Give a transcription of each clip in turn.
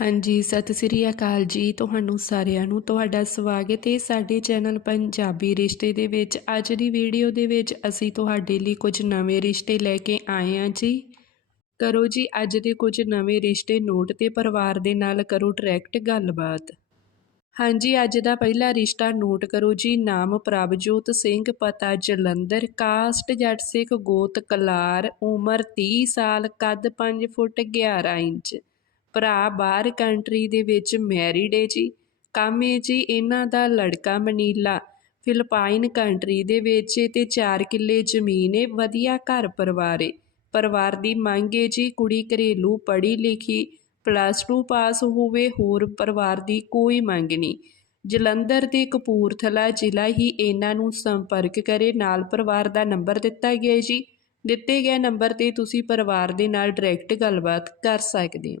ਹਾਂਜੀ, ਸਤਿ ਸ੍ਰੀ ਅਕਾਲ ਜੀ ਤੁਹਾਨੂੰ ਸਾਰਿਆਂ ਨੂੰ। ਤੁਹਾਡਾ ਸਵਾਗਤ ਹੈ ਸਾਡੇ ਚੈਨਲ ਪੰਜਾਬੀ ਰਿਸ਼ਤੇ ਦੇ ਵਿੱਚ। ਅੱਜ ਦੀ ਵੀਡੀਓ ਦੇ ਵਿੱਚ ਅਸੀਂ ਤੁਹਾਡੇ ਲਈ ਕੁਝ ਨਵੇਂ ਰਿਸ਼ਤੇ ਲੈ ਕੇ ਆਏ ਹਾਂ ਜੀ। ਕਰੋ ਜੀ, ਅੱਜ ਦੇ ਕੁਝ ਨਵੇਂ ਰਿਸ਼ਤੇ ਨੋਟ ਤੇ ਪਰਿਵਾਰ ਦੇ ਨਾਲ ਕਰੋ ਡਾਇਰੈਕਟ ਗੱਲਬਾਤ। ਹਾਂਜੀ, ਅੱਜ ਦਾ ਪਹਿਲਾ ਰਿਸ਼ਤਾ ਨੋਟ ਕਰੋ ਜੀ। ਨਾਮ ਪ੍ਰਭਜੋਤ ਸਿੰਘ, ਪਤਾ ਜਲੰਧਰ। ਕਾਸਟ ਜੱਟ ਸਿੱਖ ਗੋਤ ਕਲਾਰ, ਉਮਰ 30 ਸਾਲ, ਕੱਦ 5 ਫੁੱਟ 11 ਇੰਚ। ਭਰਾ ਬਾਹਰ ਕੰਟਰੀ ਦੇ ਵਿੱਚ ਮੈਰਿਡ ਏ ਜੀ। ਕੰਮ ਏ ਜੀ, ਇਹਨਾਂ ਦਾ ਲੜਕਾ ਮਨੀਲਾ ਫਿਲਪਾਈਨ ਕੰਟਰੀ ਦੇ ਵਿੱਚ ਏ ਤੇ 4 ਕਿੱਲੇ ਜ਼ਮੀਨ ਏ, ਵਧੀਆ ਘਰ ਪਰਿਵਾਰ ਏ। ਪਰਿਵਾਰ ਦੀ ਮੰਗ ਏ ਜੀ, ਕੁੜੀ ਘਰੇਲੂ ਪੜ੍ਹੀ ਲਿਖੀ ਪਲੱਸ 2 ਪਾਸ ਹੋਵੇ, ਹੋਰ ਪਰਿਵਾਰ ਦੀ ਕੋਈ ਮੰਗ ਨਹੀਂ। ਜਲੰਧਰ ਤੇ ਕਪੂਰਥਲਾ ਜ਼ਿਲ੍ਹਾ ਹੀ ਇਹਨਾਂ ਨੂੰ ਸੰਪਰਕ ਕਰੇ, ਨਾਲ ਪਰਿਵਾਰ ਦਾ ਨੰਬਰ ਦਿੱਤਾ ਗਿਆ ਜੀ। ਦਿੱਤੇ ਗਏ ਨੰਬਰ ਤੇ ਤੁਸੀਂ ਪਰਿਵਾਰ ਦੇ ਨਾਲ ਡਾਇਰੈਕਟ ਗੱਲਬਾਤ ਕਰ ਸਕਦੇ ਹੋ।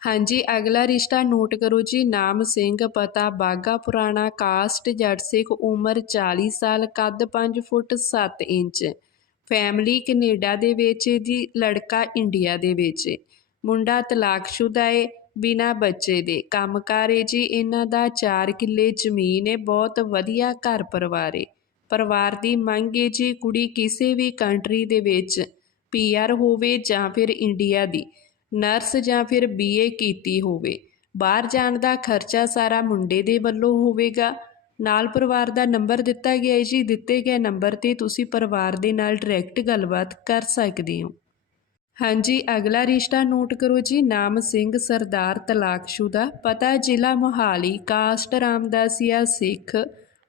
ਹਾਂਜੀ, ਅਗਲਾ ਰਿਸ਼ਤਾ ਨੋਟ ਕਰੋ ਜੀ। ਨਾਮ ਸਿੰਘ, ਪਤਾ ਬਾਗਾ, ਪੁਰਾਣਾ, ਕਾਸਟ, ਜੱਟ ਸਿੱਖ, ਉਮਰ 40 ਸਾਲ, ਕੱਦ 5 ਫੁੱਟ 7 ਇੰਚ। ਫੈਮਿਲੀ ਕੈਨੇਡਾ ਦੇ ਵਿੱਚ ਜੀ, ਲੜਕਾ ਇੰਡੀਆ ਦੇ ਵਿੱਚ। ਹੈ। ਮੁੰਡਾ ਤਲਾਕਸ਼ੁਦਾ ਏ, ਬਿਨਾ ਬੱਚੇ ਦੇ। ਕੰਮਕਾਰ ਏ ਜੀ, ਇਹਨਾਂ ਦਾ 4 ਕਿੱਲੇ ਜ਼ਮੀਨ ਏ, ਬਹੁਤ ਵਧੀਆ ਘਰ ਪਰਿਵਾਰ ਏ। ਪਰਿਵਾਰ ਦੀ ਮੰਗ ਏ ਜੀ, ਕੁੜੀ ਕਿਸੇ ਵੀ ਕੰਟਰੀ ਦੇ ਵਿੱਚ ਪੀਆਰ ਹੋਵੇ ਜਾਂ ਫਿਰ ਇੰਡੀਆ ਦੀ। ਨਰਸ ਜਾਂ ਫਿਰ ਬੀਏ ਕੀਤੀ ਹੋਵੇ। ਬਾਹਰ ਜਾਣ ਦਾ ਖਰਚਾ ਸਾਰਾ ਮੁੰਡੇ ਦੇ ਵੱਲੋਂ ਹੋਵੇਗਾ। ਨਾਲ ਪਰਿਵਾਰ ਦਾ ਨੰਬਰ ਦਿੱਤਾ ਗਿਆ ਹੈ ਜੀ। ਦਿੱਤੇ ਗਏ ਨੰਬਰ ਤੇ ਤੁਸੀਂ ਪਰਿਵਾਰ ਦੇ ਨਾਲ ਡਾਇਰੈਕਟ ਗੱਲਬਾਤ ਕਰ ਸਕਦੇ ਹੋ। ਹਾਂਜੀ, ਅਗਲਾ ਰਿਸ਼ਤਾ ਨੋਟ ਕਰੋ ਜੀ। ਨਾਮ ਸਿੰਘ ਸਰਦਾਰ ਤਲਾਕਸ਼ੁਦਾ। ਪਤਾ ਜ਼ਿਲ੍ਹਾ ਮੋਹਾਲੀ। ਕਾਸਟ ਰਾਮਦਾਸੀਆ ਸਿੱਖ।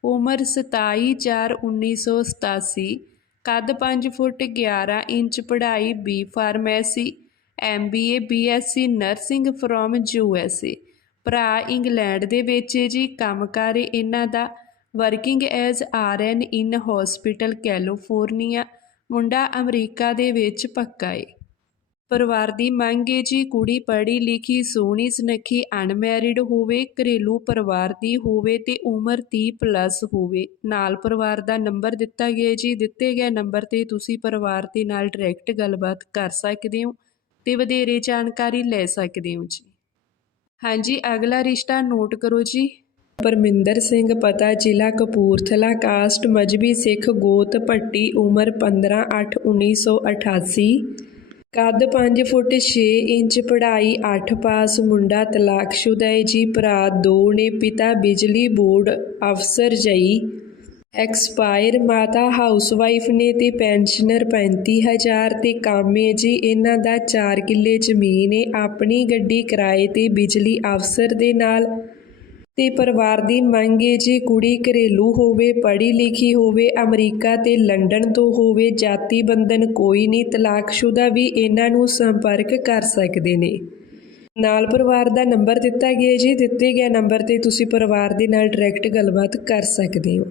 ਉਮਰ 27/4/1987 ਕੱਦ 5 ਫੁੱਟ 11 ਇੰਚ ਪੜ੍ਹਾਈ B pharmacy M B A B MBA C nursing from U S A ਭਰਾ ਇੰਗਲੈਂਡ ਦੇ ਵਿੱਚ ਹੈ ਜੀ ਕੰਮਕਾਰ ਹੈ ਇਹਨਾਂ ਦਾ। Working as R N in hospital California ਮੁੰਡਾ ਅਮਰੀਕਾ ਦੇ ਵਿੱਚ ਪੱਕਾ ਏ ਪਰਿਵਾਰ ਦੀ ਮੰਗ ਏ ਜੀ, ਕੁੜੀ ਪੜ੍ਹੀ ਲਿਖੀ, ਸੋਹਣੀ ਸੁਨੱਖੀ ਅਨਮੈਰਿਡ ਹੋਵੇ, ਘਰੇਲੂ ਪਰਿਵਾਰ ਦੀ ਹੋਵੇ ਤੇ ਉਮਰ 30 ਪਲੱਸ ਹੋਵੇ। ਨਾਲ ਪਰਿਵਾਰ ਦਾ ਨੰਬਰ ਦਿੱਤਾ ਗਿਆ ਜੀ, ਦਿੱਤੇ ਗਏ ਨੰਬਰ ਤੇ ਤੁਸੀਂ ਪਰਿਵਾਰ ਦੇ ਨਾਲ ਡਾਇਰੈਕਟ ਗੱਲਬਾਤ ਕਰ ਸਕਦੇ ਹੋ। ਤੇ ਵਧੇਰੇ ਜਾਣਕਾਰੀ ਲੈ ਸਕਦੇ ਹੋ ਜੀ। ਹਾਂਜੀ, ਅਗਲਾ ਰਿਸ਼ਤਾ ਨੋਟ ਕਰੋ ਜੀ। ਪਰਮਿੰਦਰ ਸਿੰਘ ਪਤਾ, ਜ਼ਿਲ੍ਹਾ ਕਪੂਰਥਲਾ, ਕਾਸਟ ਮਜਬੀ ਸਿੱਖ ਗੋਤ ਭੱਟੀ, ਉਮਰ 15 8 1988 ਕੱਦ 5 ਫੁੱਟ 6 ਇੰਚ, ਪੜ੍ਹਾਈ 8 ਪਾਸ, ਮੁੰਡਾ ਤਲਾਕਸ਼ੁਦਾ ਹੈ ਜੀ, ਭਰਾ ਦੋ ਨੇ, ਪਿਤਾ ਬਿਜਲੀ ਬੋਰਡ ਅਫਸਰ ਜਈ। ਐਕਸਪਾਇਰ ਮਾਤਾ ਹਾਊਸਵਾਈਫ ਨੇ ਤੇ ਪੈਨਸ਼ਨਰ 35000 ਤੇ ਕਾਮੇ ਜੀ, ਇਹਨਾਂ ਦਾ 4 ਕਿੱਲੇ ਜ਼ਮੀਨ ਏ, ਆਪਣੀ ਗੱਡੀ ਕਿਰਾਏ ਤੇ ਬਿਜਲੀ ਅਫਸਰ ਦੇ ਨਾਲ। ਤੇ ਪਰਿਵਾਰ ਦੀ ਮੰਗ ਏ, ਜੀ ਕੁੜੀ ਘਰੇਲੂ ਹੋਵੇ, ਪੜ੍ਹੀ ਲਿਖੀ ਹੋਵੇ, ਅਮਰੀਕਾ ਤੇ ਲੰਡਨ ਤੋਂ ਹੋਵੇ, ਜਾਤੀ ਬੰਧਨ ਕੋਈ ਨਹੀਂ, ਤਲਾਕਸ਼ੁਦਾ ਵੀ ਇਹਨਾਂ ਨੂੰ ਸੰਪਰਕ ਕਰ ਸਕਦੇ ਨੇ। ਨਾਲ ਪਰਿਵਾਰ ਦਾ ਨੰਬਰ ਦਿੱਤਾ ਗਿਆ ਜੀ, ਦਿੱਤੇ ਗਏ ਨੰਬਰ ਤੇ ਤੁਸੀਂ ਪਰਿਵਾਰ ਦੇ ਨਾਲ ਡਾਇਰੈਕਟ ਗੱਲਬਾਤ ਕਰ ਸਕਦੇ ਹੋ।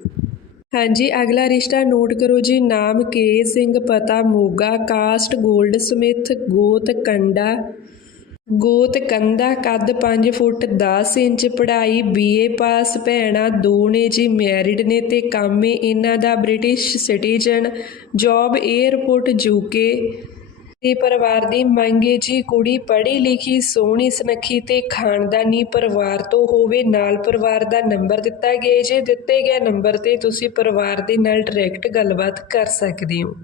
ਹਾਂਜੀ, ਅਗਲਾ ਰਿਸ਼ਤਾ ਨੋਟ ਕਰੋ ਜੀ। ਨਾਮ ਕੇ ਸਿੰਘ, ਪਤਾ ਮੋਗਾ, ਕਾਸਟ ਗੋਲਡ, ਸਮਿਥ, ਗੋਤ ਕੰਡਾ। ਗੋਤ ਕੰਦਾ, ਕੱਦ 5 ਫੁੱਟ 10 ਇੰਚ, ਪੜ੍ਹਾਈ ਬੀਏ ਪਾਸ, ਭੈਣਾ ਦੋ ਨੇ ਜੀ ਮੈਰਿਡ ਨੇ ਤੇ ਕੰਮ ਏ। ਇਹਨਾਂ ਦਾ British citizen. Job airport UK ਤੇ ਪਰਿਵਾਰ ਦੀ ਮੰਗ ਜੀ ਕੁੜੀ ਪੜ੍ਹੀ ਲਿਖੀ, ਸੋਹਣੀ ਸੁਨੱਖੀ ਤੇ ਖਾਨਦਾਨੀ ਪਰਿਵਾਰ ਤੋਂ ਹੋਵੇ ਨਾਲ ਪਰਿਵਾਰ ਦਾ ਨੰਬਰ ਦਿੱਤਾ ਗਿਆ ਜੇ, ਦਿੱਤੇ ਗਏ ਨੰਬਰ ਤੇ ਤੁਸੀਂ ਪਰਿਵਾਰ ਦੇ ਨਾਲ ਡਾਇਰੈਕਟ ਗੱਲਬਾਤ ਕਰ ਸਕਦੇ ਹੋ।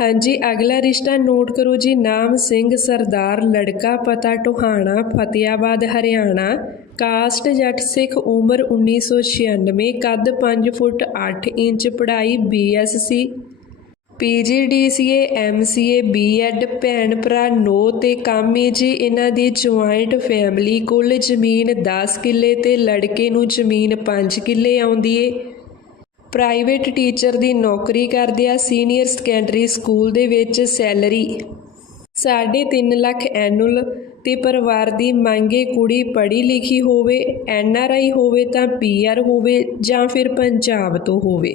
ਹਾਂਜੀ, ਅਗਲਾ ਰਿਸ਼ਤਾ ਨੋਟ ਕਰੋ ਜੀ, ਨਾਮ ਸਿੰਘ ਸਰਦਾਰ, ਲੜਕਾ ਪਤਾ ਟੋਹਾਣਾ, ਫਤਿਆਬਾਦ, ਹਰਿਆਣਾ। ਕਾਸਟ ਜੱਟ ਸਿੱਖ ਉਮਰ 1996 ਕੱਦ 5 ਫੁੱਟ 8 ਇੰਚ, ਪੜ੍ਹਾਈ ਬੀਐਸਸੀ ਪੀਜੀਡੀਸੀਏ ਐਮਸੀਏ, ਬੀਐਡ, ਭੈਣ ਭਰਾ, ਨੋ ਤੇ ਕਾਮੇ ਜੀ। ਇਹਨਾਂ ਦੀ ਜੁਆਇੰਟ ਫੈਮਿਲੀ ਕੁੱਲ ਜ਼ਮੀਨ 10 ਕਿੱਲੇ ਤੇ ਲੜਕੇ ਨੂੰ ਜ਼ਮੀਨ 5 ਕਿੱਲੇ ਆਉਂਦੀ ਏ। ਪ੍ਰਾਈਵੇਟ ਟੀਚਰ ਦੀ ਨੌਕਰੀ ਕਰਦੇ ਆ ਸੀਨੀਅਰ ਸੈਕੰਡਰੀ ਸਕੂਲ ਦੇ ਵਿੱਚ ਸੈਲਰੀ। 3.5 ਲੱਖ ਐਨੂਅਲ ਤੇ ਪਰਿਵਾਰ ਦੀ ਮੰਗੇ ਕੁੜੀ ਪੜ੍ਹੀ ਲਿਖੀ ਹੋਵੇ, ਐਨ ਆਰ ਆਈ ਹੋਵੇ ਤਾਂ ਪੀ ਆਰ ਹੋਵੇ ਜਾਂ ਫਿਰ ਪੰਜਾਬ ਤੋਂ ਹੋਵੇ।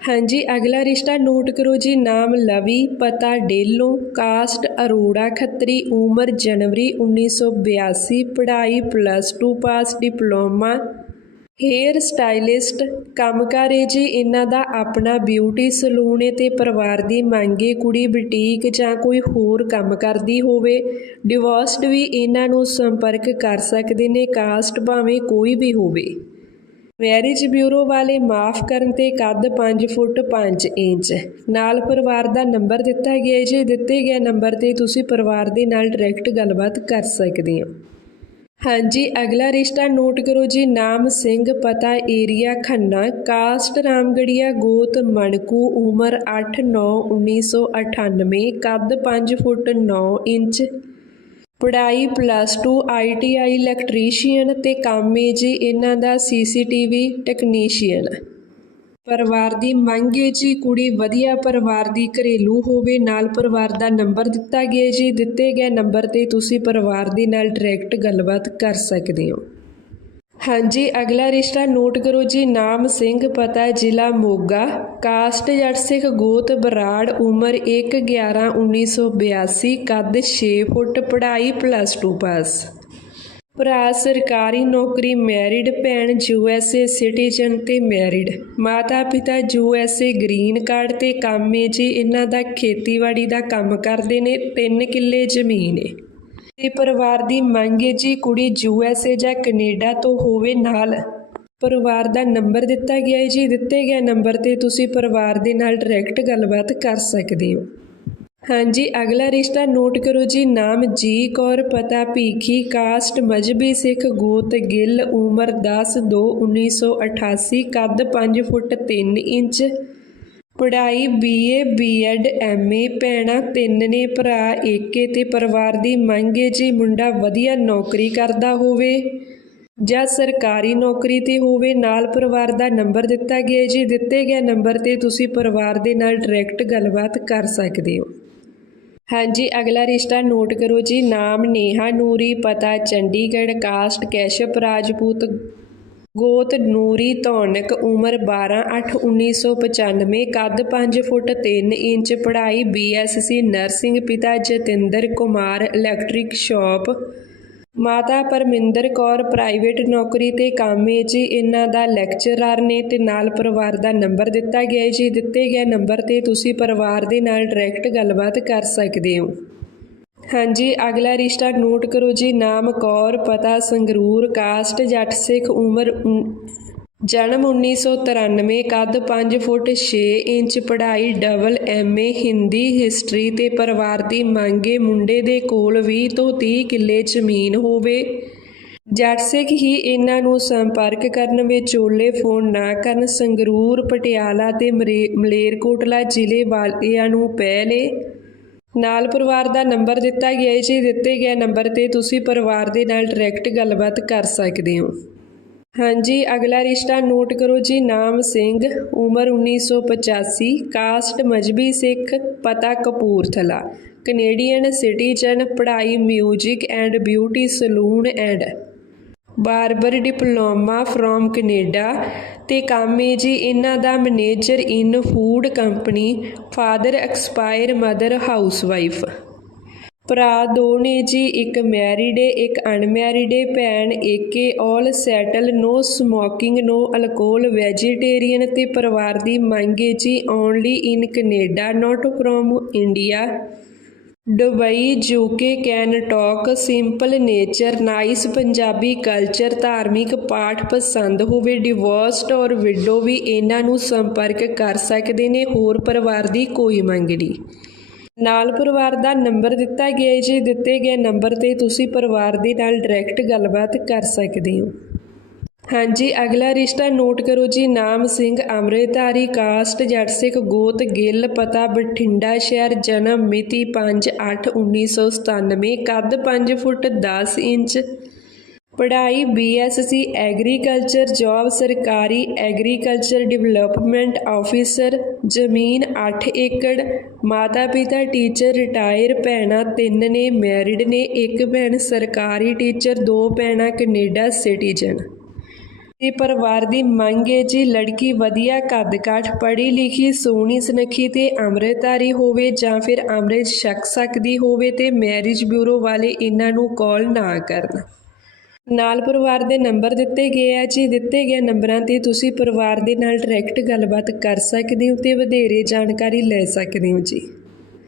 ਹਾਂਜੀ, ਅਗਲਾ ਰਿਸ਼ਤਾ ਨੋਟ ਕਰੋ ਜੀ, ਨਾਮ ਲਵੀ, ਪਤਾ ਡੇਲੋ, ਕਾਸਟ ਅਰੋੜਾ ਖੱਤਰੀ, ਉਮਰ ਜਨਵਰੀ 1982 ਪੜ੍ਹਾਈ plus 2 pass diploma hair stylist ਕੰਮਕਾਰ ਹੈ ਜੀ, ਇਹਨਾਂ ਦਾ ਆਪਣਾ ਬਿਊਟੀ ਸਲੂਨ ਹੈ ਤੇ ਪਰਿਵਾਰ ਦੀ ਮੰਗੇ ਕੁੜੀ ਬੁਟੀਕ ਜਾਂ ਕੋਈ ਹੋਰ ਕੰਮ ਕਰਦੀ ਹੋਵੇ। ਡਿਵੋਰਸਡ ਵੀ ਇਹਨਾਂ ਨੂੰ ਸੰਪਰਕ ਕਰ ਸਕਦੇ ਨੇ, ਕਾਸਟ ਭਾਵੇਂ ਕੋਈ ਵੀ ਹੋਵੇ। ਮੈਰਿਜ ਬਿਊਰੋ ਵਾਲੇ ਮਾਫ ਕਰਨ ਤੇ ਕੱਦ 5 ਫੁੱਟ 5 ਇੰਚ। ਨਾਲ ਪਰਿਵਾਰ ਦਾ ਨੰਬਰ ਦਿੱਤਾ ਗਿਆ ਹੈ। ਜੀ ਦਿੱਤੇ ਗਏ ਨੰਬਰ ਤੇ ਤੁਸੀਂ ਪਰਿਵਾਰ ਦੇ ਨਾਲ ਡਾਇਰੈਕਟ ਗੱਲਬਾਤ ਕਰ ਸਕਦੇ ਹੋ। ਹਾਂਜੀ, ਅਗਲਾ ਰਿਸ਼ਤਾ ਨੋਟ ਕਰੋ ਜੀ। ਨਾਮ ਸਿੰਘ, ਪਤਾ ਏਰੀਆ, ਖੰਨਾ, ਕਾਸਟ ਰਾਮਗੜੀਆ, ਗੋਤ, ਮਣਕੂ, ਉਮਰ 8 9 1998 ਕੱਦ 5 ਫੁੱਟ 9 ਇੰਚ। ਪੜ੍ਹਾਈ ਪਲੱਸ 2 ਆਈਟੀਆਈ ਇਲੈਕਟ੍ਰੀਸ਼ੀਅਨ ਤੇ ਕੰਮ ਹੈ ਜੀ, ਇਹਨਾਂ ਦਾ ਸੀਸੀਟੀਵੀ ਟੈਕਨੀਸ਼ੀਅਨ ਪਰਿਵਾਰ ਦੀ ਮੰਗ ਹੈ ਜੀ, ਕੁੜੀ ਵਧੀਆ ਪਰਿਵਾਰ ਦੀ ਘਰੇਲੂ ਹੋਵੇ, ਨਾਲ ਪਰਿਵਾਰ ਦਾ ਨੰਬਰ ਦਿੱਤਾ ਗਿਆ ਜੀ, ਦਿੱਤੇ ਗਏ ਨੰਬਰ ਤੇ ਤੁਸੀਂ ਪਰਿਵਾਰ ਦੇ ਨਾਲ ਡਾਇਰੈਕਟ ਗੱਲਬਾਤ ਕਰ ਸਕਦੇ ਹੋ। ਹਾਂਜੀ, ਅਗਲਾ ਰਿਸ਼ਤਾ ਨੋਟ ਕਰੋ ਜੀ, ਨਾਮ ਸਿੰਘ, ਪਤਾ ਜ਼ਿਲ੍ਹਾ ਮੋਗਾ। ਕਾਸਟ ਜੱਟ ਸਿੱਖ ਗੋਤ ਬਰਾੜ, ਉਮਰ 1 11 1982 ਕੱਦ 6 ਫੁੱਟ, ਪੜ੍ਹਾਈ ਪਲੱਸ 2 ਪਾਸ ਭਰਾ ਸਰਕਾਰੀ ਨੌਕਰੀ ਮੈਰਿਡ ਭੈਣ ਯੂਐਸਏ ਸਿਟੀਜ਼ਨ ਤੇ ਮੈਰਿਡ ਮਾਤਾ ਪਿਤਾ ਯੂਐਸਏ ਗ੍ਰੀਨ ਕਾਰਡ ਤੇ ਕੰਮ ਹੈ ਜੀ, ਇਹਨਾਂ ਦਾ ਖੇਤੀਬਾੜੀ ਦਾ ਕੰਮ ਕਰਦੇ ਨੇ 3 ਕਿੱਲੇ ਜ਼ਮੀਨ ਹੈ। ਤੇ ਪਰਿਵਾਰ ਦੀ ਮੰਗ ਹੈ ਜੀ ਕੁੜੀ ਯੂਐਸਏ ਜਾਂ ਕੈਨੇਡਾ ਤੋਂ ਹੋਵੇ ਨਾਲ। ਪਰਿਵਾਰ ਦਾ ਨੰਬਰ ਦਿੱਤਾ ਗਿਆ ਹੈ ਜੀ। ਦਿੱਤੇ ਗਏ ਨੰਬਰ ਤੇ ਤੁਸੀਂ ਪਰਿਵਾਰ ਦੇ ਨਾਲ ਡਾਇਰੈਕਟ ਗੱਲਬਾਤ ਕਰ ਸਕਦੇ ਹੋ। ਹਾਂਜੀ, ਅਗਲਾ ਰਿਸ਼ਤਾ ਨੋਟ ਕਰੋ ਜੀ। ਨਾਮ ਜੀ ਕੌਰ, ਪਤਾ ਭੀਖੀ, ਕਾਸਟ, ਮਜਬੀ ਸਿੱਖ, ਗੋਤ, ਗਿੱਲ, ਉਮਰ 10 2 1988 ਕੱਦ 5 ਫੁੱਟ 3 ਇੰਚ। ਪੜ੍ਹਾਈ ਬੀਏ ਬੀਐਡ ਐਮਏ ਭੈਣਾਂ ਤਿੰਨ ਨੇ, ਭਰਾ ਏਕੇ ਤੇ ਪਰਿਵਾਰ ਦੀ ਮੰਗ ਹੈ ਜੀ ਮੁੰਡਾ ਵਧੀਆ ਨੌਕਰੀ ਕਰਦਾ ਹੋਵੇ ਜਾਂ ਸਰਕਾਰੀ ਨੌਕਰੀ ਤੇ ਹੋਵੇ, ਨਾਲ ਪਰਿਵਾਰ ਦਾ ਨੰਬਰ ਦਿੱਤਾ ਗਿਆ ਜੀ ਦਿੱਤੇ ਗਏ ਨੰਬਰ ਤੇ ਤੁਸੀਂ ਪਰਿਵਾਰ ਦੇ ਨਾਲ ਡਾਇਰੈਕਟ ਗੱਲਬਾਤ ਕਰ ਸਕਦੇ ਹੋ। ਹਾਂਜੀ, ਅਗਲਾ ਰਿਸ਼ਤਾ ਨੋਟ ਕਰੋ ਜੀ, ਨਾਮ ਨੇਹਾ ਨੂਰੀ, ਪਤਾ ਚੰਡੀਗੜ੍ਹ, ਕਾਸਟ, ਕੈਸ਼ਪ, ਰਾਜਪੂਤ ਗੋਤ ਨੂਰੀ ਧੌਣਕ ਉਮਰ 12 8 1995 ਕੱਦ 5 ਫੁੱਟ 3 ਇੰਚ, ਪੜ੍ਹਾਈ ਬੀਐਸਸੀ ਨਰਸਿੰਗ ਪਿਤਾ ਜਤਿੰਦਰ ਕੁਮਾਰ ਇਲੈਕਟ੍ਰਿਕ ਸ਼ਾਪ ਮਾਤਾ ਪਰਮਿੰਦਰ ਕੌਰ ਪ੍ਰਾਈਵੇਟ ਨੌਕਰੀ ਤੇ ਕੰਮ ਜੀ ਇਹਨਾਂ ਦਾ ਲੈਕਚਰਰ ਨੇ ਤੇ ਨਾਲ ਪਰਿਵਾਰ ਦਾ ਨੰਬਰ ਦਿੱਤਾ ਗਿਆ ਜੀ, ਦਿੱਤੇ ਗਏ ਨੰਬਰ ਤੇ ਤੁਸੀਂ ਪਰਿਵਾਰ ਦੇ ਨਾਲ ਡਾਇਰੈਕਟ ਗੱਲਬਾਤ ਕਰ ਸਕਦੇ ਹੋ। ਹਾਂਜੀ, ਅਗਲਾ ਰਿਸ਼ਤਾ ਨੋਟ ਕਰੋ ਜੀ। ਨਾਮ, ਕੌਰ, ਪਤਾ, ਸੰਗਰੂਰ, ਕਾਸਟ, ਜੱਟ ਸਿੱਖ, ਉਮਰ ਉਨ- ਜਨਮ 1993 ਕੱਦ 5 ਫੁੱਟ 6 ਇੰਚ, ਪੜ੍ਹਾਈ ਡਬਲ ਐਮਏ ਹਿੰਦੀ, ਹਿਸਟਰੀ ਤੇ ਪਰਿਵਾਰ ਦੀ ਮੰਗੇ ਮੁੰਡੇ ਦੇ ਕੋਲ 20 ਤੋਂ 30 ਕਿੱਲੇ ਜ਼ਮੀਨ ਹੋਵੇ। ਜੱਟ ਸਿੱਖ ਹੀ ਇਹਨਾਂ ਨੂੰ ਸੰਪਰਕ ਕਰਨ ਵਿੱਚ ਓਲੇ ਫੋਨ ਨਾ ਕਰਨ। ਸੰਗਰੂਰ, ਪਟਿਆਲਾ ਤੇ ਮਰੇ- ਮਲੇਰਕੋਟਲਾ ਜ਼ਿਲ੍ਹੇ ਵਾਲਿਆਂ ਨੂੰ ਪਹਿਲੇ ਨਾਲ ਪਰਿਵਾਰ ਦਾ ਨੰਬਰ ਦਿੱਤਾ ਗਿਆ ਹੈ। ਜੀ ਦਿੱਤੇ ਗਏ ਨੰਬਰ ਤੇ ਤੁਸੀਂ ਪਰਿਵਾਰ ਦੇ ਨਾਲ ਡਾਇਰੈਕਟ ਗੱਲਬਾਤ ਕਰ ਸਕਦੇ ਹੋ। ਹਾਂਜੀ, ਅਗਲਾ ਰਿਸ਼ਤਾ ਨੋਟ ਕਰੋ ਜੀ। ਨਾਮ ਸਿੰਘ, ਉਮਰ 1985 ਕਾਸਟ ਮਜਬੀ ਸਿੱਖ, ਪਤਾ ਕਪੂਰਥਲਾ ਕੈਨੇਡੀਅਨ ਸਿਟੀਜ਼ਨ ਪੜ੍ਹਾਈ music and beauty salon and barber diploma from Canada ਅਤੇ ਕੰਮ ਹੈ ਜੀ ਇਹਨਾਂ ਦਾ manager in food company, father expire, mother housewife. ਭਰਾ ਦੋ ਨੇ ਜੀ ਇੱਕ ਮੈਰਿਡ ਏ, ਇੱਕ ਅਨਮੈਰਿਡ ਏ, ਭੈਣ ਏਕੇ, all settle, no smoking, no alcohol, vegetarian ਤੇ ਪਰਿਵਾਰ ਦੀ ਮੰਗ ਏ ਜੀ only in Canada, not from India. Dubai, UK can talk simple nature, nice Punjabi culture, ਧਾਰਮਿਕ ਪਾਠ ਪਸੰਦ ਹੋਵੇ, ਡਿਵੋਰਸਡ ਔਰ ਵਿਡੋ ਵੀ ਇਹਨਾਂ ਨੂੰ ਸੰਪਰਕ ਕਰ ਸਕਦੇ ਨੇ, ਹੋਰ ਪਰਿਵਾਰ ਦੀ ਕੋਈ ਮੰਗ ਨਹੀਂ। ਨਾਲ ਪਰਿਵਾਰ ਦਾ ਨੰਬਰ ਦਿੱਤਾ ਗਿਆ ਹੈ, ਜੀ ਦਿੱਤੇ ਗਏ ਨੰਬਰ ਤੇ ਤੁਸੀਂ ਪਰਿਵਾਰ ਦੇ ਨਾਲ ਡਾਇਰੈਕਟ ਗੱਲਬਾਤ ਕਰ ਸਕਦੇ ਹੋ। ਹਾਂਜੀ, ਅਗਲਾ ਰਿਸ਼ਤਾ ਨੋਟ ਕਰੋ ਜੀ। ਨਾਮ ਸਿੰਘ, ਅੰਮ੍ਰਿਤਧਾਰੀ, ਕਾਸਟ ਜੱਟ ਸਿੱਖ ਗੋਤ, ਗਿੱਲ, ਪਤਾ, ਬਠਿੰਡਾ ਸ਼ਹਿਰ, ਜਨਮ ਮਿਤੀ 5/8/1997 ਕੱਦ 5 ਫੁੱਟ 10 ਇੰਚ। ਪੜ੍ਹਾਈ ਬੀਐਸਸੀ ਐਗਰੀਕਲਚਰ, ਜੌਬ ਸਰਕਾਰੀ, ਐਗਰੀਕਲਚਰ ਡਿਵੈਲਪਮੈਂਟ ਆਫੀਸਰ, ਜ਼ਮੀਨ 8 ਏਕੜ ਮਾਤਾ ਪਿਤਾ ਟੀਚਰ, ਰਿਟਾਇਰ ਭੈਣਾਂ ਤਿੰਨ ਨੇ, ਮੈਰਿਡ ਨੇ, ਇੱਕ ਭੈਣ ਸਰਕਾਰੀ ਟੀਚਰ, ਦੋ ਭੈਣਾਂ ਕੈਨੇਡਾ ਸਿਟੀਜ਼ਨ। ਇਹ ਪਰਿਵਾਰ ਦੀ ਮੰਗ ਹੈ ਜੀ ਲੜਕੀ ਵਧੀਆ ਕੱਦ ਕਾਠ ਪੜ੍ਹੀ ਲਿਖੀ, ਸੋਹਣੀ ਸੁਨੱਖੀ ਤੇ ਅੰਮ੍ਰਿਤਧਾਰੀ ਹੋਵੇ ਜਾਂ ਫਿਰ ਅੰਮ੍ਰਿਤ ਛਕ ਸਕਦੀ ਹੋਵੇ ਤੇ ਮੈਰਿਜ ਬਿਊਰੋ ਵਾਲੇ ਇਹਨਾਂ ਨੂੰ ਕਾਲ ਨਾ ਕਰਨ। ਨਾਲ ਪਰਿਵਾਰ ਦੇ ਨੰਬਰ ਦਿੱਤੇ ਗਏ ਆ ਜੀ। ਦਿੱਤੇ ਗਏ ਨੰਬਰਾਂ ਤੇ ਤੁਸੀਂ ਪਰਿਵਾਰ ਦੇ ਨਾਲ ਡਾਇਰੈਕਟ ਗੱਲਬਾਤ ਕਰ ਸਕਦੇ ਹੋ ਤੇ ਵਧੇਰੇ ਜਾਣਕਾਰੀ ਲੈ ਸਕਦੇ ਹੋ ਜੀ।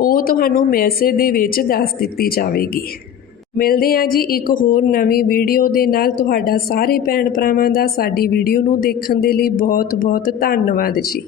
ਉਹ ਤੁਹਾਨੂੰ ਮੈਸੇਜ ਦੇ ਵਿੱਚ ਦੱਸ ਦਿੱਤੀ ਜਾਵੇਗੀ। ਮਿਲਦੇ ਹਾਂ ਜੀ ਇੱਕ ਹੋਰ ਨਵੀਂ ਵੀਡੀਓ ਦੇ ਨਾਲ। ਤੁਹਾਡਾ ਸਾਰੇ ਭੈਣ ਭਰਾਵਾਂ ਦਾ ਸਾਡੀ ਵੀਡੀਓ ਨੂੰ ਦੇਖਣ ਦੇ ਲਈ ਬਹੁਤ ਬਹੁਤ ਧੰਨਵਾਦ ਜੀ।